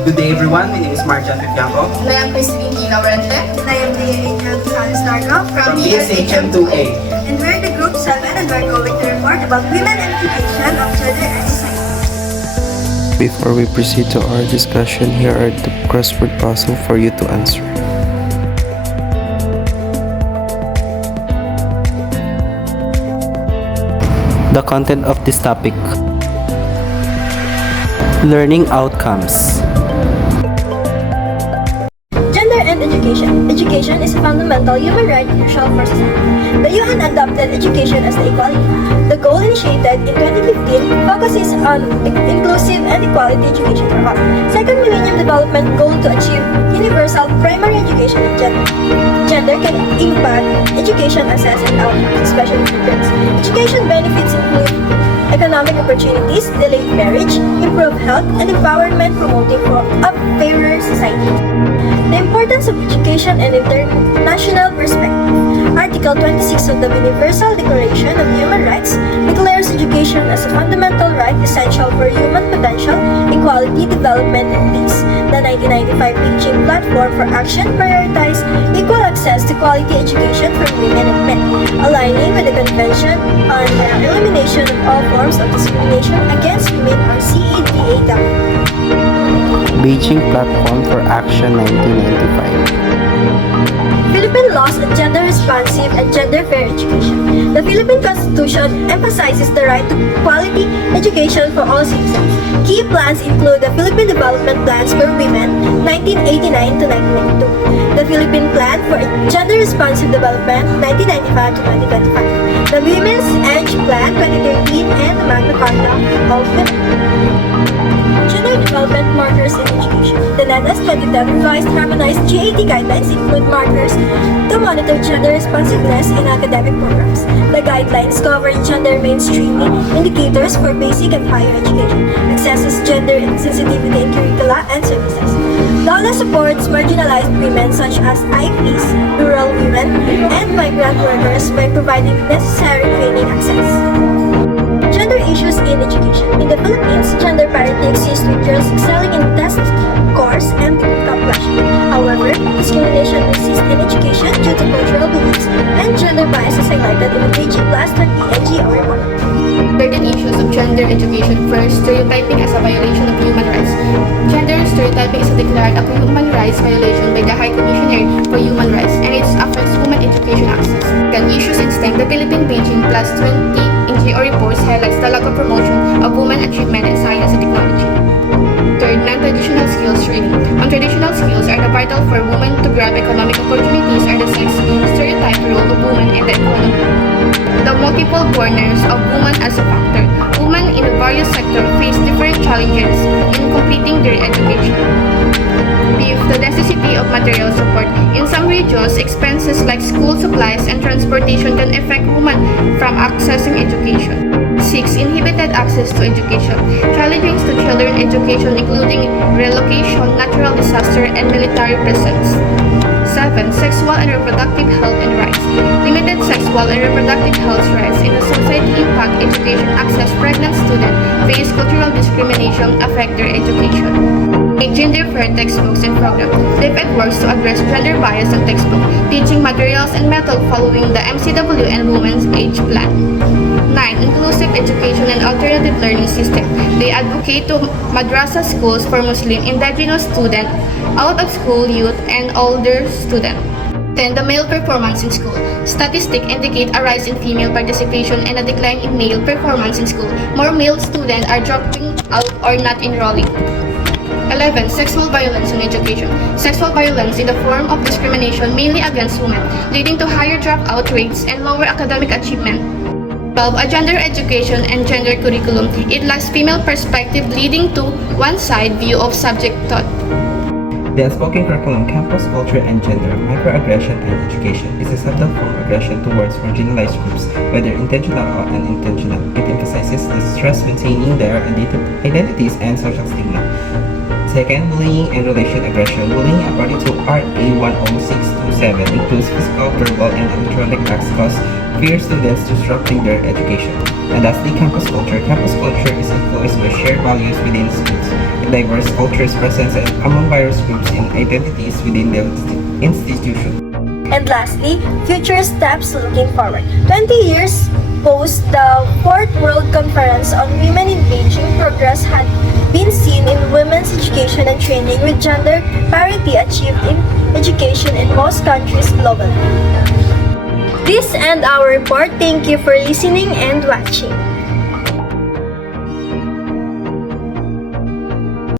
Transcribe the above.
Good day everyone, my name is Marjan Pipianco And I am Christine T. Laurente. And I am A.M.L. from BSHM 2A. And we're the group 7 and we're going to report about women and education of gender and society. Before we proceed to our discussion, here are the crossword puzzle for you to answer. The content of this topic: learning outcomes. Gender and education. Education is a fundamental human right crucial for society. The UN adopted education as the equality. The goal initiated in 2015 focuses on inclusive and equality education for all. Second Millennium Development Goal to achieve universal primary education in gender. Gender can impact education access and outcomes, especially for girls. Education benefits include economic opportunities, delayed marriage, improved health, and empowerment, promoting for a fairer society. The importance of education and international perspective. Article 26 of the Universal Declaration of Human Rights declares education as a fundamental right essential for human potential, equality, development, and peace. The 1995 Beijing Platform for Action prioritized equal access to quality education for women and men, aligning with the Convention on the Elimination of All Forms of Discrimination Against Women or CEDAW. Beijing Platform for Action 1995. Philippine laws on gender-responsive and gender-fair education. The Philippine Constitution emphasizes the right to quality education for all citizens. Key plans include the Philippine Development Plans for Women, 1989 to 1992, the Philippine Plan for Gender-Responsive Development, 1995 to 2025, the Women's Edge Plan, 2013, and the Magna Carta of Women. Gender development markers in education. The NEDAS 2010 revised harmonized GAT guidelines include markers to monitor gender responsiveness in academic programs. The guidelines cover gender mainstreaming indicators for basic and higher education, assesses gender sensitivity in curricula and services. DALA supports marginalized women such as IPs, rural women, and migrant workers by providing necessary training access. Gender issues in education. In the Philippines, gender parity exists with girls excelling in test scores and calculation. However, discrimination persists in education due to cultural beliefs and gender biases highlighted in the Beijing Plus 20 NGO report. Certain issues of gender education. First, stereotyping as a violation of human rights. Gender stereotyping is declared a human rights violation by the High Commissioner for Human Rights, and it affects women education access. Second, issues in STEM. The Philippine Beijing Plus 20 NGO reports highlights the lack of promotion of women achievement in science and technology. Third, non-traditional skills training. Non-traditional skills are the vital for women to grab economic opportunities are the sex stereotype role of women in the economy. The multiple corners of women as a factor. Women in various sectors face different challenges in completing their education. Fifth, the necessity of material support. In some regions, expenses like school supplies and transportation can affect women from accessing education. 6. Inhibited access to education. Challenges to children education including relocation, natural disaster, and military presence. 7. Sexual and reproductive health and rights. Limited sexual and reproductive health rights in a society impact education access. Pregnant students face cultural discrimination, affect their education. Make gender-fair textbooks and programs. DepEd works to address gender bias in textbook, teaching materials and method following the MCW and Women's Age Plan. 9. Inclusive education and alternative learning system. They advocate to madrasa schools for Muslim indigenous students, out-of-school youth, and older students. 10. The male performance in school. Statistics indicate a rise in female participation and a decline in male performance in school. More male students are dropping out or not enrolling. 11. Sexual violence in education. Sexual violence is a form of discrimination mainly against women, leading to higher dropout rates and lower academic achievement. 12. A gender education and gender curriculum. It lacks female perspective, leading to one-side view of subject taught. The unspoken curriculum, campus culture, and gender, microaggression, and education is a subtle form of aggression towards marginalized groups, whether intentional or unintentional. It emphasizes the stress maintaining their identities and social stigma. Second, bullying and relation aggression. Bullying, according to RA 10627, includes physical, verbal, and electronic acts caused fear students disrupting their education. And lastly, campus culture. Campus culture is influenced by shared values within schools, and diverse cultures present among various groups and identities within the institution. And lastly, future steps looking forward. 20 years post the Fourth World Conference on Women in Beijing, progress had been seen in women's education and training, with gender parity achieved in education in most countries globally. This ends our report. Thank you for listening and watching.